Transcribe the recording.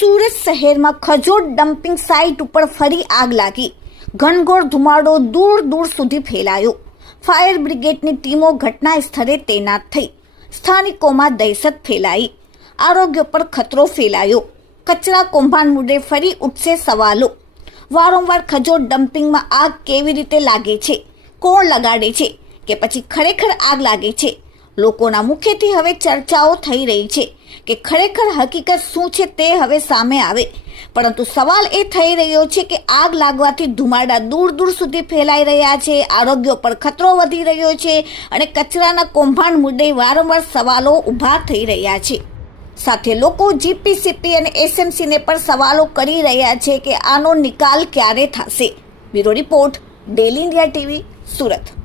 સુરત શહેરમાં ખજોડ dumping site ઉપર ફરી આગ લાગી. ઘનઘોર ધુમાડો દૂર દૂર સુધી ફેલાયો. ફાયર બ્રિગેડની ટીમો ઘટના સ્થળે તૈનાત થઈ. સ્થાનિકોમાં દહેશત ફેલાઈ. આરોગ્ય પર ખતરો ફેલાયો. કચરા કૌભાંડ મુદ્દે ફરી ઉઠશે સવાલો. વારંવાર ખજોડ ડમ્પિંગમાં આગ કેવી રીતે લાગે છે? કોણ લગાડે છે? કે પછી ખરેખર આગ લાગે છે? લોકોના મુખેથી હવે ચર્ચાઓ થઈ રહી છે કે ખરેખર હકીકત શું છે તે હવે સામે આવે. પરંતુ સવાલ એ થઈ રહ્યો છે કે આગ લાગવાથી ધુમાડા દૂર દૂર સુધી ફેલાઈ રહ્યા છે, આરોગ્ય પર ખતરો વધી રહ્યો છે અને કચરાના કૌભાંડ મુદ્દે વારંવાર સવાલો ઊભા થઈ રહ્યા છે. સાથે લોકો જીપીસીપી અને એસએમસીને પણ સવાલો કરી રહ્યા છે કે આનો નિકાલ ક્યારે થશે. Bureau report, daily India TV, Surat.